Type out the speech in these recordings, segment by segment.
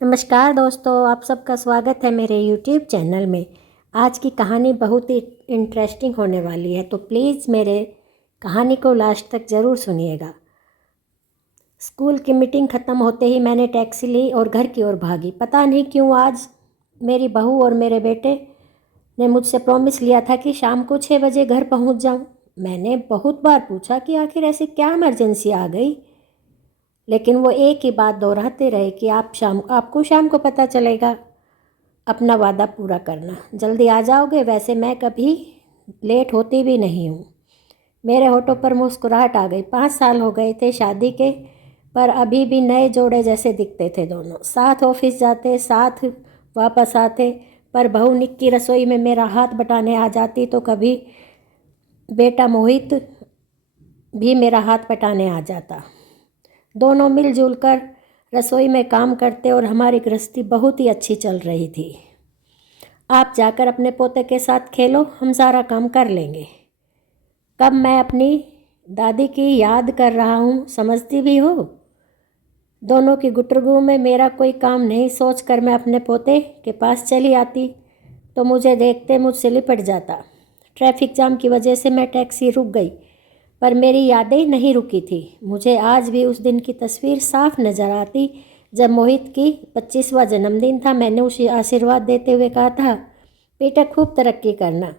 नमस्कार दोस्तों, आप सबका स्वागत है मेरे YouTube चैनल में। आज की कहानी बहुत ही इंटरेस्टिंग होने वाली है, तो प्लीज़ मेरे कहानी को लास्ट तक ज़रूर सुनिएगा। स्कूल की मीटिंग ख़त्म होते ही मैंने टैक्सी ली और घर की ओर भागी। पता नहीं क्यों आज मेरी बहू और मेरे बेटे ने मुझसे प्रॉमिस लिया था कि शाम को 6 बजे घर पहुंच जाऊं। मैंने बहुत बार पूछा कि आखिर ऐसी क्या इमरजेंसी आ गई, लेकिन वो एक ही बात दोहराते रहे कि आपको शाम को पता चलेगा। अपना वादा पूरा करना, जल्दी आ जाओगे। वैसे मैं कभी लेट होती भी नहीं हूँ। मेरे होठों पर मुस्कुराहट आ गई। 5 साल हो गए थे शादी के, पर अभी भी नए जोड़े जैसे दिखते थे दोनों। साथ ऑफिस जाते, साथ वापस आते। पर बहू निक्की रसोई में मेरा हाथ बटाने आ जाती तो कभी बेटा मोहित भी मेरा हाथ बटाने आ जाता। दोनों मिलजुल कर रसोई में काम करते और हमारी गृहस्थी बहुत ही अच्छी चल रही थी। आप जाकर अपने पोते के साथ खेलो, हम सारा काम कर लेंगे। कब मैं अपनी दादी की याद कर रहा हूँ, समझती भी हो। दोनों की गुटरगू में मेरा कोई काम नहीं सोचकर मैं अपने पोते के पास चली आती तो मुझे देखते मुझसे लिपट जाता। ट्रैफिक जाम की वजह से मैं टैक्सी रुक गई, पर मेरी यादें नहीं रुकी थी। मुझे आज भी उस दिन की तस्वीर साफ नज़र आती जब मोहित की 25वां जन्मदिन था। मैंने उसे आशीर्वाद देते हुए कहा था, बेटा खूब तरक्की करना,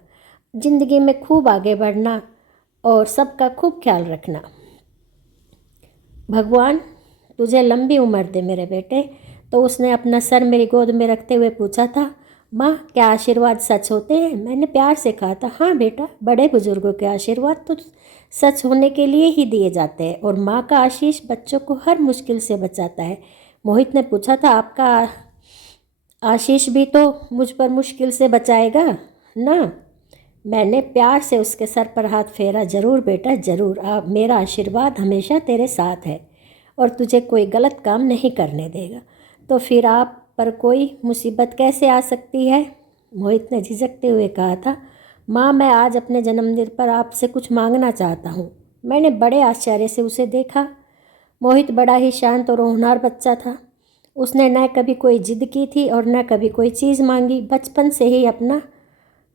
ज़िंदगी में खूब आगे बढ़ना और सबका खूब ख्याल रखना। भगवान तुझे लंबी उम्र दे मेरे बेटे। तो उसने अपना सर मेरी गोद में रखते हुए पूछा था, माँ क्या आशीर्वाद सच होते हैं? मैंने प्यार से कहा था, हाँ बेटा, बड़े बुजुर्गों के आशीर्वाद तो सच होने के लिए ही दिए जाते हैं और माँ का आशीष बच्चों को हर मुश्किल से बचाता है। मोहित ने पूछा था, आपका आशीष भी तो मुझ पर मुश्किल से बचाएगा ना? मैंने प्यार से उसके सर पर हाथ फेरा। ज़रूर बेटा ज़रूर, आप मेरा आशीर्वाद हमेशा तेरे साथ है और तुझे कोई गलत काम नहीं करने देगा। तो फिर आप पर कोई मुसीबत कैसे आ सकती है? मोहित ने झिझकते हुए कहा था, माँ मैं आज अपने जन्मदिन पर आपसे कुछ मांगना चाहता हूँ। मैंने बड़े आश्चर्य से उसे देखा। मोहित बड़ा ही शांत और होनहार बच्चा था। उसने न कभी कोई जिद की थी और न कभी कोई चीज़ मांगी। बचपन से ही अपना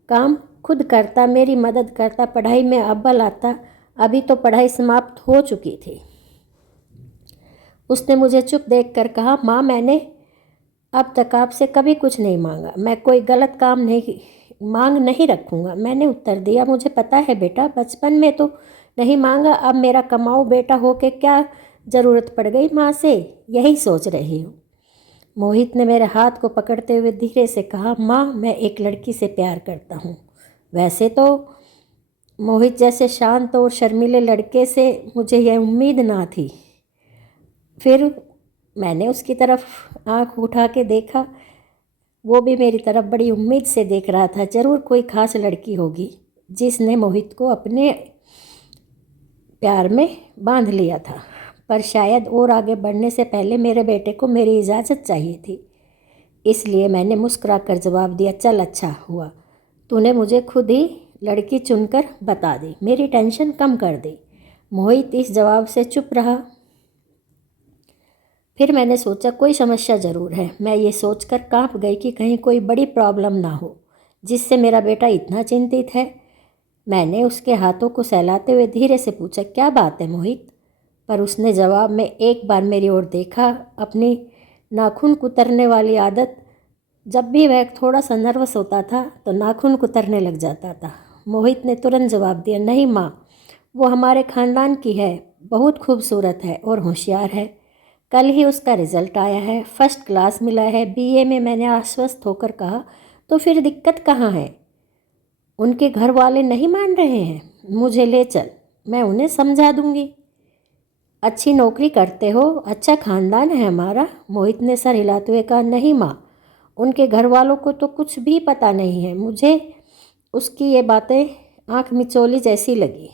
काम खुद करता, मेरी मदद करता, पढ़ाई में अव्वल आता। अभी तो पढ़ाई समाप्त हो चुकी थी। उसने मुझे चुप देखकर कहा, माँ मैंने अब तक आपसे कभी कुछ नहीं मांगा, मैं कोई गलत काम नहीं मांग नहीं रखूँगा। मैंने उत्तर दिया, मुझे पता है बेटा, बचपन में तो नहीं मांगा, अब मेरा कमाऊ बेटा हो के क्या ज़रूरत पड़ गई माँ से, यही सोच रही हूँ। मोहित ने मेरे हाथ को पकड़ते हुए धीरे से कहा, माँ मैं एक लड़की से प्यार करता हूँ। वैसे तो मोहित जैसे शांत और शर्मीले लड़के से मुझे यह उम्मीद ना थी। फिर मैंने उसकी तरफ आंख उठा के देखा। वो भी मेरी तरफ बड़ी उम्मीद से देख रहा था। ज़रूर कोई खास लड़की होगी जिसने मोहित को अपने प्यार में बांध लिया था। पर शायद और आगे बढ़ने से पहले मेरे बेटे को मेरी इजाज़त चाहिए थी। इसलिए मैंने मुस्कुरा कर जवाब दिया, चल अच्छा हुआ तूने मुझे खुद ही लड़की चुनकर बता दी, मेरी टेंशन कम कर दी। मोहित इस जवाब से चुप रहा। फिर मैंने सोचा कोई समस्या ज़रूर है। मैं ये सोचकर कांप गई कि कहीं कोई बड़ी प्रॉब्लम ना हो जिससे मेरा बेटा इतना चिंतित है। मैंने उसके हाथों को सहलाते हुए धीरे से पूछा, क्या बात है मोहित? पर उसने जवाब में एक बार मेरी ओर देखा। अपनी नाखून कुतरने वाली आदत, जब भी वह थोड़ा सा नर्वस होता था तो नाखून कुतरने लग जाता था। मोहित ने तुरंत जवाब दिया, नहीं माँ, वो हमारे ख़ानदान की है, बहुत खूबसूरत है और होशियार है। कल ही उसका रिज़ल्ट आया है, फर्स्ट क्लास मिला है बीए में। मैंने आश्वस्त होकर कहा, तो फिर दिक्कत कहाँ है? उनके घर वाले नहीं मान रहे हैं? मुझे ले चल, मैं उन्हें समझा दूंगी। अच्छी नौकरी करते हो, अच्छा खानदान है हमारा। मोहित ने सर हिलाते हुए कहा, नहीं माँ, उनके घर वालों को तो कुछ भी पता नहीं है। मुझे उसकी ये बातें आंख मिचौली जैसी लगी।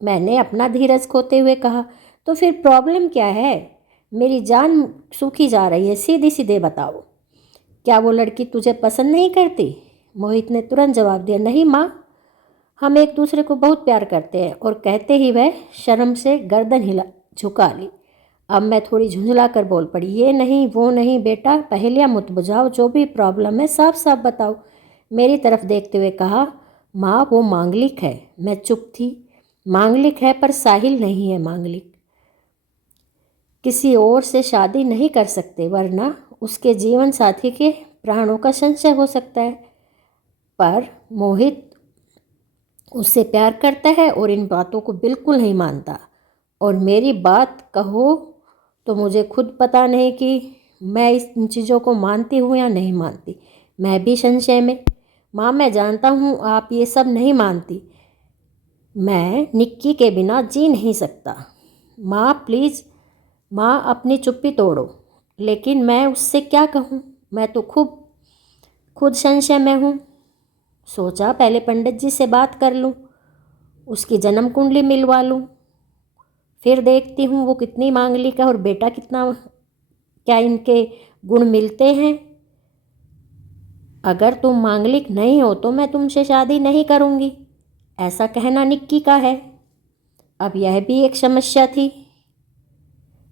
मैंने अपना धीरज खोते हुए कहा, तो फिर प्रॉब्लम क्या है? मेरी जान सूखी जा रही है, सीधे सीधे बताओ, क्या वो लड़की तुझे पसंद नहीं करती? मोहित ने तुरंत जवाब दिया, नहीं माँ, हम एक दूसरे को बहुत प्यार करते हैं। और कहते ही वह शर्म से गर्दन हिला झुका ली। अब मैं थोड़ी झुंझला कर बोल पड़ी, ये नहीं वो नहीं बेटा, पहेलियाँ मत बुझाओ, जो भी प्रॉब्लम है साफ साफ बताओ। मेरी तरफ देखते हुए कहा, माँ वो मांगलिक है। मैं चुप थी। मांगलिक है पर साहिल नहीं है मांगलिक। किसी और से शादी नहीं कर सकते वरना उसके जीवन साथी के प्राणों का संशय हो सकता है। पर मोहित उससे प्यार करता है और इन बातों को बिल्कुल नहीं मानता। और मेरी बात कहो तो मुझे खुद पता नहीं कि मैं इन चीज़ों को मानती हूँ या नहीं मानती। मैं भी संशय में। माँ मैं जानता हूँ आप ये सब नहीं मानती। मैं निक्की के बिना जी नहीं सकता। माँ प्लीज़, माँ अपनी चुप्पी तोड़ो। लेकिन मैं उससे क्या कहूँ, मैं तो खुद संशय में हूँ। सोचा पहले पंडित जी से बात कर लूँ, उसकी जन्म कुंडली मिलवा लूँ, फिर देखती हूँ वो कितनी मांगलिक है और बेटा कितना, क्या इनके गुण मिलते हैं। अगर तुम मांगलिक नहीं हो तो मैं तुमसे शादी नहीं करूँगी, ऐसा कहना निक्की का है। अब यह भी एक समस्या थी।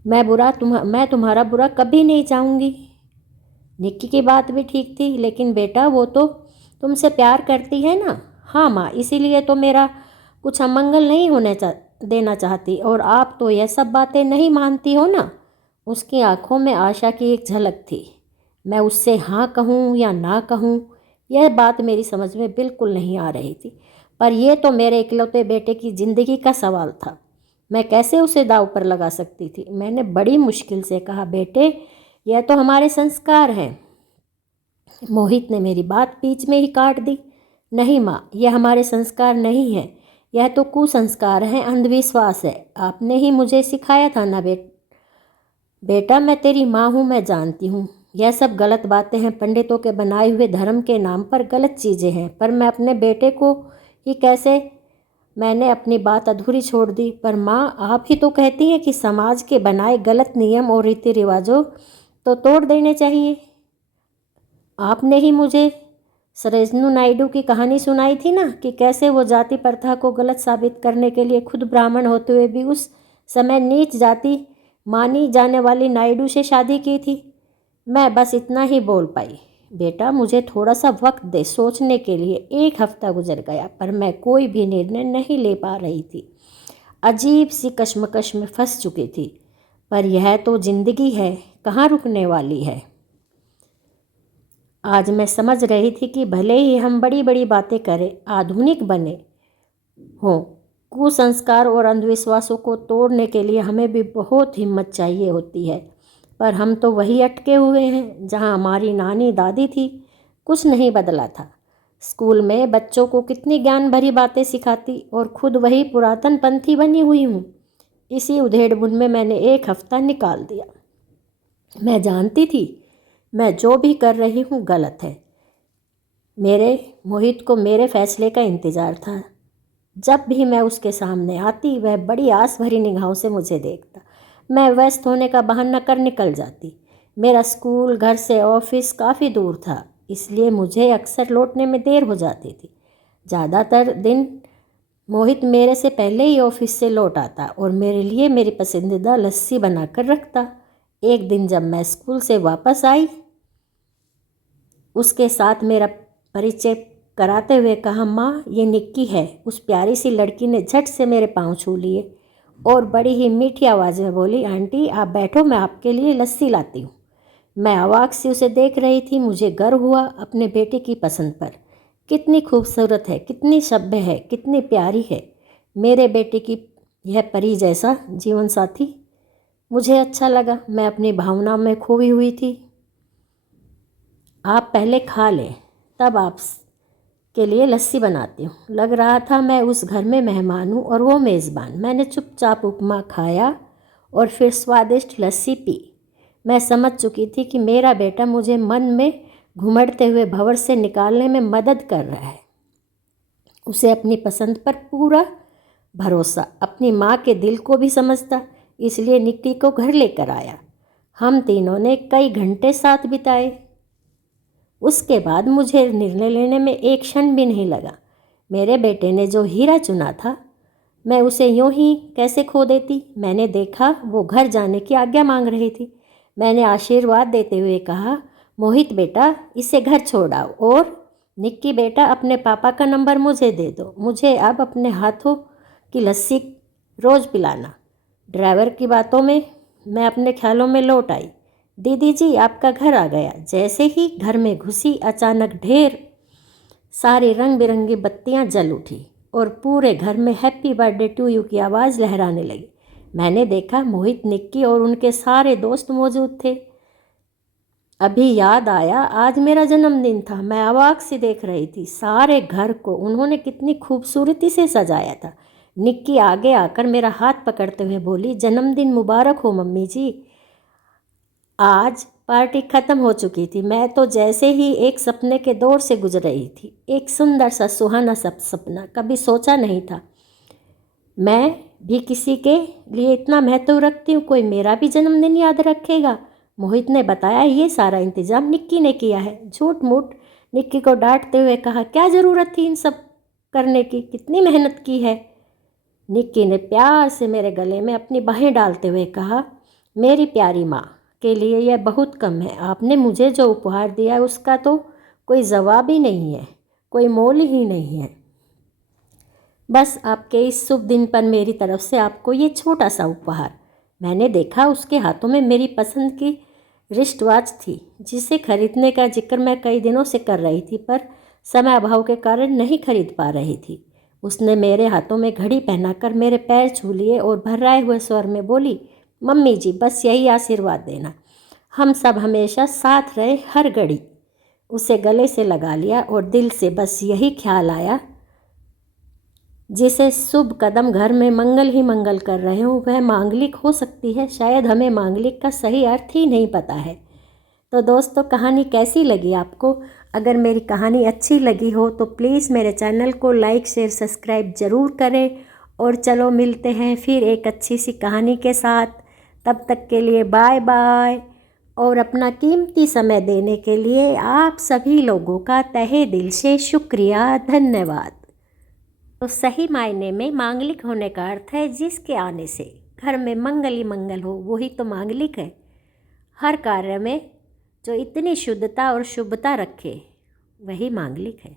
मैं तुम्हारा बुरा कभी नहीं चाहूँगी। निक्की की बात भी ठीक थी, लेकिन बेटा वो तो तुमसे प्यार करती है ना। हाँ माँ, इसीलिए तो मेरा कुछ अमंगल नहीं देना चाहती। और आप तो यह सब बातें नहीं मानती हो ना। उसकी आंखों में आशा की एक झलक थी। मैं उससे हाँ कहूँ या ना कहूँ, यह बात मेरी समझ में बिल्कुल नहीं आ रही थी। पर यह तो मेरे इकलौते बेटे की ज़िंदगी का सवाल था। मैं कैसे उसे दांव पर लगा सकती थी। मैंने बड़ी मुश्किल से कहा, बेटे यह तो हमारे संस्कार हैं। मोहित ने मेरी बात बीच में ही काट दी। नहीं माँ, यह हमारे संस्कार नहीं है, यह तो कुसंस्कार है, अंधविश्वास है। आपने ही मुझे सिखाया था ना बेटा, मैं तेरी माँ हूँ, मैं जानती हूँ यह सब गलत बातें हैं, पंडितों के बनाए हुए धर्म के नाम पर गलत चीज़ें हैं। पर मैं अपने बेटे को ही कैसे। मैंने अपनी बात अधूरी छोड़ दी। पर माँ, आप ही तो कहती हैं कि समाज के बनाए गलत नियम और रीति रिवाजों तो तोड़ देने चाहिए। आपने ही मुझे सरजनू नायडू की कहानी सुनाई थी ना, कि कैसे वो जाति प्रथा को गलत साबित करने के लिए खुद ब्राह्मण होते हुए भी उस समय नीच जाति मानी जाने वाली नायडू से शादी की थी। मैं बस इतना ही बोल पाई। बेटा मुझे थोड़ा सा वक्त दे सोचने के लिए। 1 हफ्ता गुजर गया पर मैं कोई भी निर्णय नहीं ले पा रही थी। अजीब सी कश्मकश में फंस चुकी थी। पर यह तो जिंदगी है, कहाँ रुकने वाली है। आज मैं समझ रही थी कि भले ही हम बड़ी बड़ी बातें करें, आधुनिक बने हों, कुसंस्कार और अंधविश्वासों को तोड़ने के लिए हमें भी बहुत हिम्मत चाहिए होती है। पर हम तो वही अटके हुए हैं जहां हमारी नानी दादी थी। कुछ नहीं बदला था। स्कूल में बच्चों को कितनी ज्ञान भरी बातें सिखाती और खुद वही पुरातन पंथी बनी हुई हूँ। इसी उधेड़-बुन में मैंने 1 हफ्ता निकाल दिया। मैं जानती थी मैं जो भी कर रही हूँ गलत है। मेरे मोहित को मेरे फैसले का इंतज़ार था। जब भी मैं उसके सामने आती वह बड़ी आस भरी निगाहों से मुझे देखता। मैं व्यस्त होने का बहाना कर निकल जाती। मेरा स्कूल घर से ऑफिस काफ़ी दूर था, इसलिए मुझे अक्सर लौटने में देर हो जाती थी। ज़्यादातर दिन मोहित मेरे से पहले ही ऑफिस से लौट आता और मेरे लिए मेरी पसंदीदा लस्सी बनाकर रखता। एक दिन जब मैं स्कूल से वापस आई, उसके साथ मेरा परिचय कराते हुए कहा, माँ ये निक्की है। उस प्यारी सी लड़की ने झट से मेरे पाँव छू लिए और बड़ी ही मीठी आवाज़ में बोली, आंटी आप बैठो, मैं आपके लिए लस्सी लाती हूँ। मैं अवाक सी उसे देख रही थी। मुझे गर्व हुआ अपने बेटे की पसंद पर। कितनी खूबसूरत है, कितनी सभ्य है, कितनी प्यारी है मेरे बेटे की यह परी जैसा जीवन साथी। मुझे अच्छा लगा, मैं अपनी भावनाओं में खोई हुई थी। आप पहले खा लें, तब आप के लिए लस्सी बनाती हूँ। लग रहा था मैं उस घर में मेहमान हूँ और वो मेज़बान। मैंने चुपचाप उपमा खाया और फिर स्वादिष्ट लस्सी पी। मैं समझ चुकी थी कि मेरा बेटा मुझे मन में घुमड़ते हुए भंवर से निकालने में मदद कर रहा है। उसे अपनी पसंद पर पूरा भरोसा, अपनी माँ के दिल को भी समझता, इसलिए निक्की को घर लेकर आया। हम तीनों ने कई घंटे साथ बिताए। उसके बाद मुझे निर्णय लेने में एक क्षण भी नहीं लगा। मेरे बेटे ने जो हीरा चुना था मैं उसे यूं ही कैसे खो देती। मैंने देखा वो घर जाने की आज्ञा मांग रही थी। मैंने आशीर्वाद देते हुए कहा, मोहित बेटा इसे घर छोड़ आओ, और निक्की बेटा अपने पापा का नंबर मुझे दे दो। मुझे अब अपने हाथों की लस्सी रोज़ पिलाना। ड्राइवर की बातों में मैं अपने ख्यालों में लौट आई। दीदी जी आपका घर आ गया। जैसे ही घर में घुसी अचानक ढेर सारी रंग बिरंगी बत्तियां जल उठी और पूरे घर में हैप्पी बर्थडे टू यू की आवाज़ लहराने लगी। मैंने देखा मोहित, निक्की और उनके सारे दोस्त मौजूद थे। अभी याद आया आज मेरा जन्मदिन था। मैं अवाक सी देख रही थी। सारे घर को उन्होंने कितनी खूबसूरती से सजाया था। निक्की आगे आकर मेरा हाथ पकड़ते हुए बोली, जन्मदिन मुबारक हो मम्मी जी। आज पार्टी ख़त्म हो चुकी थी। मैं तो जैसे ही एक सपने के दौर से गुजर रही थी। एक सुंदर सा सुहाना सा सपना। कभी सोचा नहीं था मैं भी किसी के लिए इतना महत्व रखती हूँ, कोई मेरा भी जन्मदिन याद रखेगा। मोहित ने बताया ये सारा इंतजाम निक्की ने किया है। झूठ मूठ निक्की को डांटते हुए कहा, क्या ज़रूरत थी इन सब करने की, कितनी मेहनत की है। निक्की ने प्यार से मेरे गले में अपनी बाहें डालते हुए कहा, मेरी प्यारी माँ के लिए यह बहुत कम है। आपने मुझे जो उपहार दिया है उसका तो कोई जवाब ही नहीं है, कोई मोल ही नहीं है। बस आपके इस शुभ दिन पर मेरी तरफ से आपको ये छोटा सा उपहार। मैंने देखा उसके हाथों में मेरी पसंद की रिस्ट वॉच थी, जिसे खरीदने का जिक्र मैं कई दिनों से कर रही थी, पर समय अभाव के कारण नहीं खरीद पा रही थी। उसने मेरे हाथों में घड़ी पहनाकर मेरे पैर छू लिए और भर्राए हुए स्वर में बोली, मम्मी जी बस यही आशीर्वाद देना, हम सब हमेशा साथ रहे हर घड़ी। उसे गले से लगा लिया और दिल से बस यही ख्याल आया, जिसे शुभ कदम घर में मंगल ही मंगल कर रहे हो वह मांगलिक हो सकती है। शायद हमें मांगलिक का सही अर्थ ही नहीं पता है। तो दोस्तों कहानी कैसी लगी आपको? अगर मेरी कहानी अच्छी लगी हो तो प्लीज़ मेरे चैनल को लाइक शेयर सब्सक्राइब ज़रूर करें। और चलो मिलते हैं फिर एक अच्छी सी कहानी के साथ। तब तक के लिए बाय बाय। और अपना कीमती समय देने के लिए आप सभी लोगों का तहे दिल से शुक्रिया, धन्यवाद। तो सही मायने में मांगलिक होने का अर्थ है जिसके आने से घर में मंगल ही मंगल हो, वही तो मांगलिक है। हर कार्य में जो इतनी शुद्धता और शुभता रखे वही मांगलिक है।